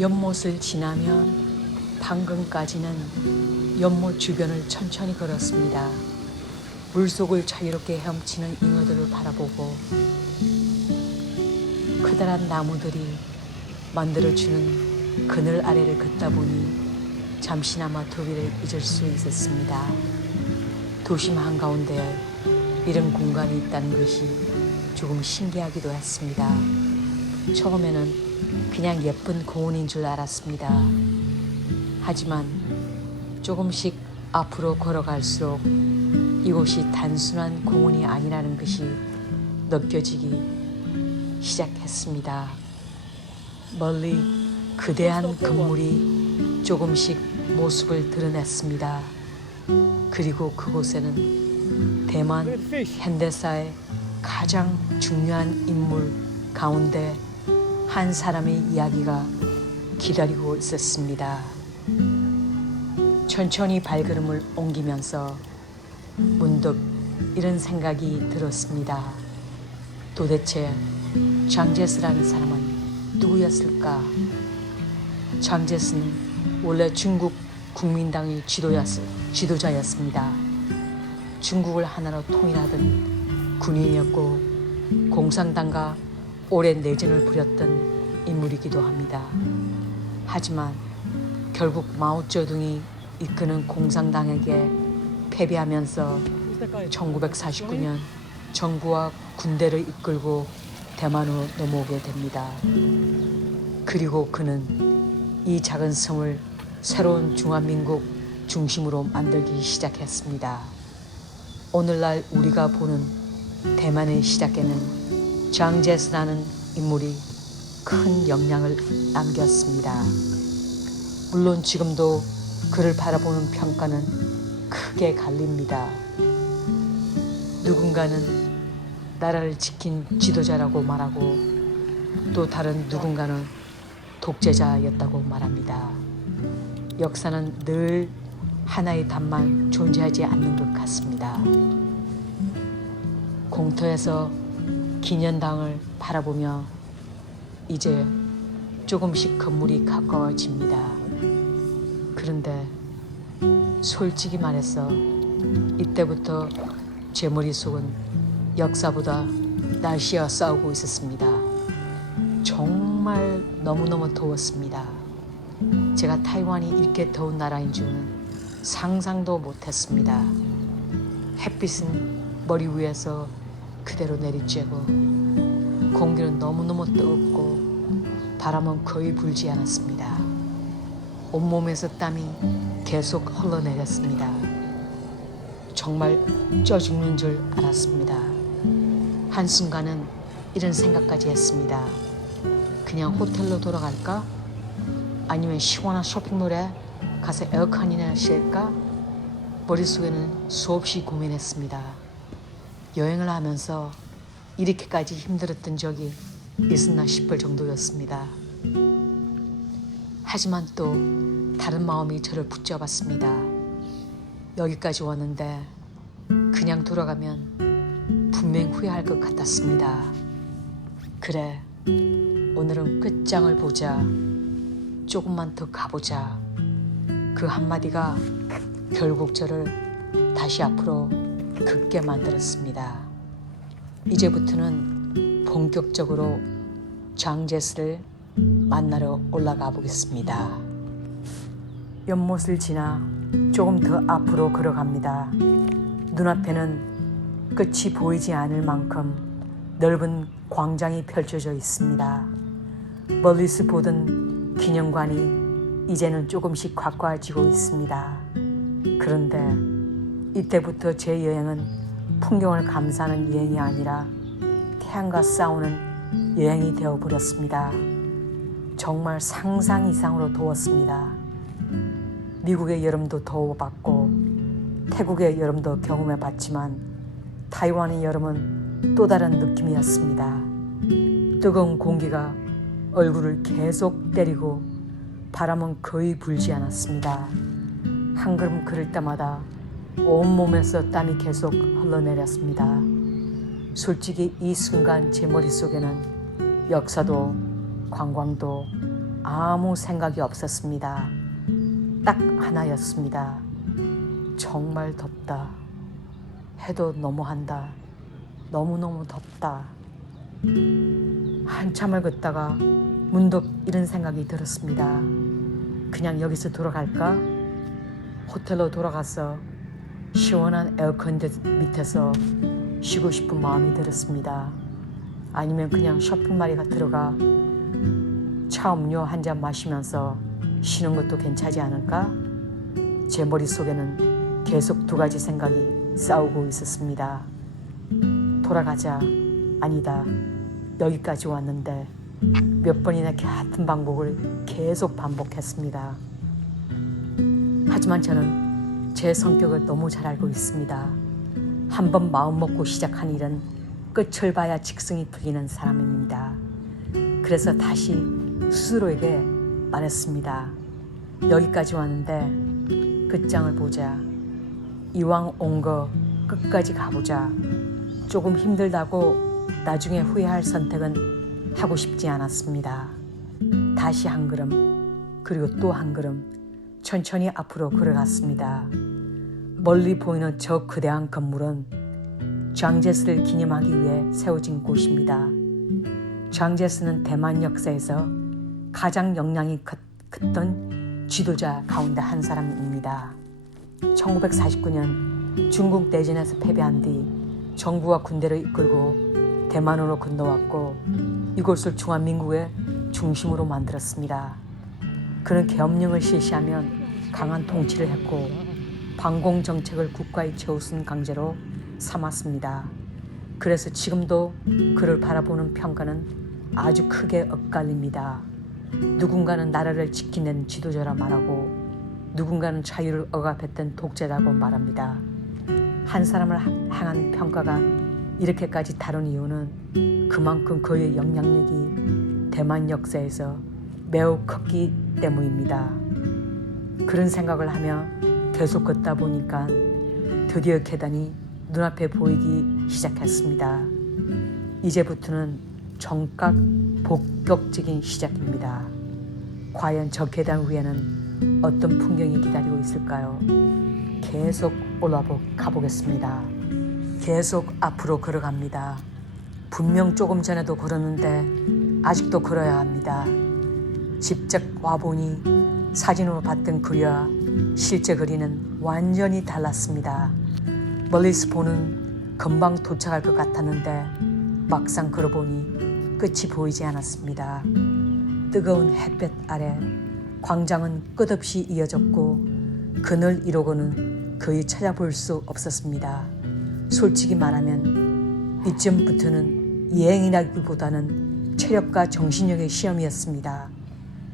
연못을 지나면 방금까지는 연못 주변을 천천히 걸었습니다. 물속을 자유롭게 헤엄치는 잉어들을 바라보고 커다란 나무들이 만들어주는 그늘 아래를 걷다 보니 잠시나마 더위를 잊을 수 있었습니다. 도심 한가운데 이런 공간이 있다는 것이 조금 신기하기도 했습니다. 처음에는 그냥 예쁜 공원인 줄 알았습니다. 하지만 조금씩 앞으로 걸어갈수록 이곳이 단순한 공원이 아니라는 것이 느껴지기 시작했습니다. 멀리 거대한 건물이 조금씩 모습을 드러냈습니다. 그리고 그곳에는 대만 현대사의 가장 중요한 인물 가운데 한 사람의 이야기가 기다리고 있었습니다. 천천히 발걸음을 옮기면서 문득 이런 생각이 들었습니다. 도대체 장제스라는 사람은 누구였을까? 장제스는 원래 중국 국민당의 지도자였습니다. 중국을 하나로 통일하던 군인이었고 공산당과 오랜 내전을 벌였던 인물이기도 합니다. 하지만 결국 마오쩌둥이 이끄는 공산당에게 패배하면서 1949년 정부와 군대를 이끌고 대만으로 넘어오게 됩니다. 그리고 그는 이 작은 섬을 새로운 중화민국 중심으로 만들기 시작했습니다. 오늘날 우리가 보는 대만의 시작에는 장제스라는 인물이 큰 영향을 남겼습니다. 물론 지금도 그를 바라보는 평가는 크게 갈립니다. 누군가는 나라를 지킨 지도자라고 말하고 또 다른 누군가는 독재자였다고 말합니다. 역사는 늘 하나의 답만 존재하지 않는 것 같습니다. 공터에서 기년당을 바라보며 이제 조금씩 건물이 가까워집니다. 그런데 솔직히 말해서 이때부터 제 머릿속은 역사보다 날씨와 싸우고 있었습니다. 정말 너무너무 더웠습니다. 제가 타이완이 이렇게 더운 나라인 줄은 상상도 못했습니다. 햇빛은 머리 위에서 그대로 내리쬐고 공기는 너무너무 뜨겁고 바람은 거의 불지 않았습니다. 온몸에서 땀이 계속 흘러내렸습니다. 정말 쪄 죽는 줄 알았습니다. 한순간은 이런 생각까지 했습니다. 그냥 호텔로 돌아갈까? 아니면 시원한 쇼핑몰에 가서 에어컨이나 쉴까? 머릿속에는 수없이 고민했습니다. 여행을 하면서 이렇게까지 힘들었던 적이 있었나 싶을 정도였습니다. 하지만 또 다른 마음이 저를 붙잡았습니다. 여기까지 왔는데 그냥 돌아가면 분명 후회할 것 같았습니다. 그래, 오늘은 끝장을 보자. 조금만 더 가보자. 그 한마디가 결국 저를 다시 앞으로 걷게 만들었습니다. 이제부터는 본격적으로 장제스를 만나러 올라가 보겠습니다. 연못을 지나 조금 더 앞으로 걸어갑니다. 눈앞에는 끝이 보이지 않을 만큼 넓은 광장이 펼쳐져 있습니다. 멀리서 보던 기념관이 이제는 조금씩 가까워지고 있습니다. 그런데 이때부터 제 여행은 풍경을 감상하는 여행이 아니라 태양과 싸우는 여행이 되어버렸습니다. 정말 상상 이상으로 더웠습니다. 미국의 여름도 더워봤고 태국의 여름도 경험해봤지만 타이완의 여름은 또 다른 느낌이었습니다. 뜨거운 공기가 얼굴을 계속 때리고 바람은 거의 불지 않았습니다. 한 걸음 걸을 때마다 온몸에서 땀이 계속 흘러내렸습니다. 솔직히 이 순간 제 머릿속에는 역사도 관광도 아무 생각이 없었습니다. 딱 하나였습니다. 정말 덥다. 해도 너무한다. 너무너무 덥다. 한참을 걷다가 문득 이런 생각이 들었습니다. 그냥 여기서 돌아갈까? 호텔로 돌아가서 시원한 에어컨 밑에서 쉬고 싶은 마음이 들었습니다. 아니면 그냥 쇼핑몰에 들어가 차 음료 한 잔 마시면서 쉬는 것도 괜찮지 않을까? 제 머릿속에는 계속 두 가지 생각이 싸우고 있었습니다. 돌아가자. 아니다. 여기까지 왔는데. 몇 번이나 같은 방법을 계속 반복했습니다. 하지만 저는 제 성격을 너무 잘 알고 있습니다. 한번 마음먹고 시작한 일은 끝을 봐야 직성이 풀리는 사람입니다. 그래서 다시 스스로에게 말했습니다. 여기까지 왔는데 끝장을 보자. 이왕 온 거 끝까지 가보자. 조금 힘들다고 나중에 후회할 선택은 하고 싶지 않았습니다. 다시 한 걸음, 그리고 또 한 걸음 천천히 앞으로 걸어갔습니다. 멀리 보이는 저 거대한 건물은 장제스를 기념하기 위해 세워진 곳입니다. 장제스는 대만 역사에서 가장 영향이 컸던 지도자 가운데 한 사람입니다. 1949년 중국 내전에서 패배한 뒤 정부와 군대를 이끌고 대만으로 건너왔고 이곳을 중화민국의 중심으로 만들었습니다. 그는 계엄령을 실시하면 강한 통치를 했고 반공정책을 국가의 최우선 강제로 삼았습니다. 그래서 지금도 그를 바라보는 평가는 아주 크게 엇갈립니다. 누군가는 나라를 지키는 지도자라 말하고 누군가는 자유를 억압했던 독재자라고 말합니다. 한 사람을 향한 평가가 이렇게까지 다른 이유는 그만큼 그의 영향력이 대만 역사에서 매우 컸기 때문입니다. 그런 생각을 하며 계속 걷다 보니까 드디어 계단이 눈앞에 보이기 시작했습니다. 이제부터는 정각 본격적인 시작입니다. 과연 저 계단 위에는 어떤 풍경이 기다리고 있을까요? 계속 가보겠습니다. 계속 앞으로 걸어갑니다. 분명 조금 전에도 걸었는데 아직도 걸어야 합니다. 직접 와보니 사진으로 봤던 거리와 실제 거리는 완전히 달랐습니다. 멀리서 보는 금방 도착할 것 같았는데 막상 걸어보니 끝이 보이지 않았습니다. 뜨거운 햇볕 아래 광장은 끝없이 이어졌고 그늘 이로고는 거의 찾아볼 수 없었습니다. 솔직히 말하면 이쯤부터는 여행이라기보다는 체력과 정신력의 시험이었습니다.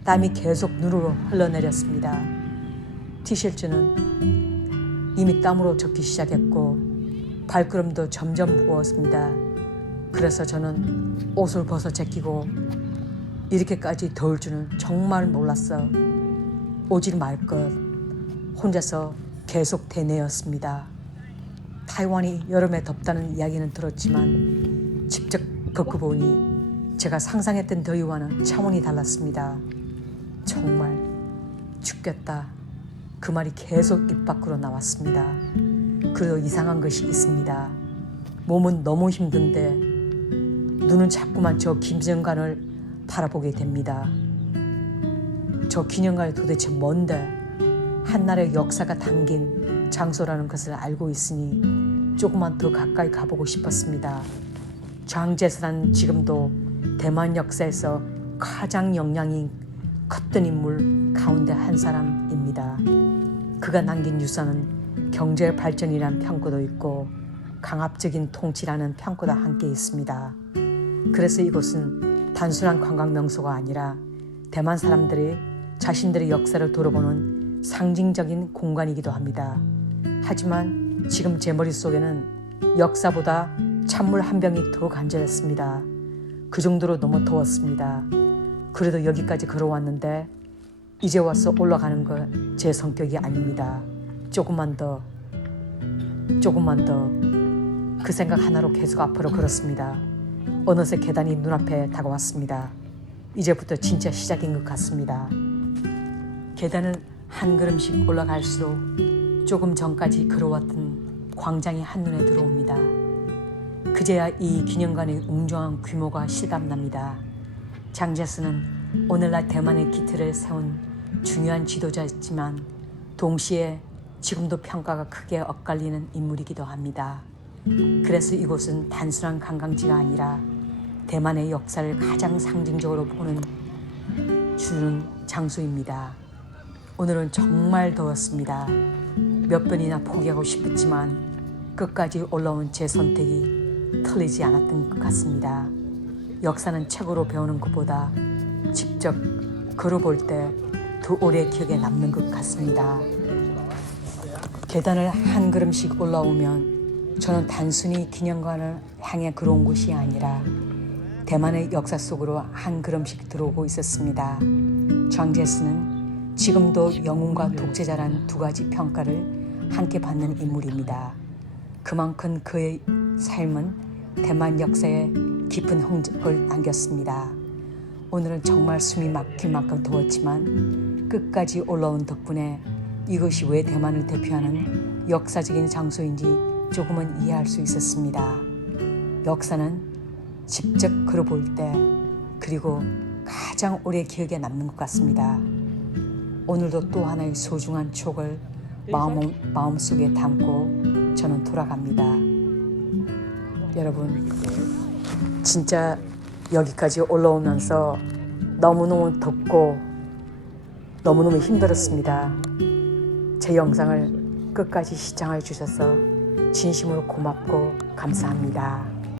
땀이 계속 눈으로 흘러내렸습니다. 티셔츠는 이미 땀으로 젖기 시작했고 발걸음도 점점 무거웠습니다. 그래서 저는 옷을 벗어 제끼고 이렇게까지 더울 줄은 정말 몰랐어. 오질 말 것 혼자서 계속 되뇌었습니다. 타이완이 여름에 덥다는 이야기는 들었지만 직접 겪어보니 제가 상상했던 더위와는 차원이 달랐습니다. 정말 죽겠다. 그 말이 계속 입 밖으로 나왔습니다. 그리고 이상한 것이 있습니다. 몸은 너무 힘든데 눈은 자꾸만 저 기념관을 바라보게 됩니다. 저 기념관이 도대체 뭔데? 한나라의 역사가 담긴 장소라는 것을 알고 있으니 조금만 더 가까이 가보고 싶었습니다. 장제스는 지금도 대만 역사에서 가장 영향이 컸던 인물 가운데 한 사람입니다. 그가 남긴 유산은 경제 발전이란 평가도 있고 강압적인 통치라는 평가도 함께 있습니다. 그래서 이곳은 단순한 관광 명소가 아니라 대만 사람들이 자신들의 역사를 돌아보는 상징적인 공간이기도 합니다. 하지만 지금 제 머릿속에는 역사보다 찬물 한 병이 더 간절했습니다. 그 정도로 너무 더웠습니다. 그래도 여기까지 걸어왔는데 이제 와서 올라가는 건 제 성격이 아닙니다. 조금만 더 그 생각 하나로 계속 앞으로 걸었습니다. 어느새 계단이 눈앞에 다가왔습니다. 이제부터 진짜 시작인 것 같습니다. 계단을 한 걸음씩 올라갈수록 조금 전까지 걸어왔던 광장이 한눈에 들어옵니다. 그제야 이 기념관의 웅장한 규모가 실감납니다. 장제스는 오늘날 대만의 기틀을 세운 중요한 지도자였지만 동시에 지금도 평가가 크게 엇갈리는 인물이기도 합니다. 그래서 이곳은 단순한 관광지가 아니라 대만의 역사를 가장 상징적으로 주는 장소입니다. 오늘은 정말 더웠습니다. 몇 번이나 포기하고 싶었지만 끝까지 올라온 제 선택이 틀리지 않았던 것 같습니다. 역사는 책으로 배우는 것보다 직접 걸어볼 때 더 오래 기억에 남는 것 같습니다. 계단을 한 걸음씩 올라오면 저는 단순히 기념관을 향해 걸어온 곳이 아니라 대만의 역사 속으로 한 걸음씩 들어오고 있었습니다. 장제스는 지금도 영웅과 독재자란 두 가지 평가를 함께 받는 인물입니다. 그만큼 그의 삶은 대만 역사에 깊은 흔적을 남겼습니다. 오늘은 정말 숨이 막힐 만큼 더웠지만 끝까지 올라온 덕분에 이것이 왜 대만을 대표하는 역사적인 장소인지 조금은 이해할 수 있었습니다. 역사는 직접 걸어볼 때 그리고 가장 오래 기억에 남는 것 같습니다. 오늘도 또 하나의 소중한 추억을 마음속에 담고 저는 돌아갑니다. 여러분, 진짜 여기까지 올라오면서 너무너무 덥고 너무너무 힘들었습니다. 제 영상을 끝까지 시청해 주셔서 진심으로 고맙고 감사합니다.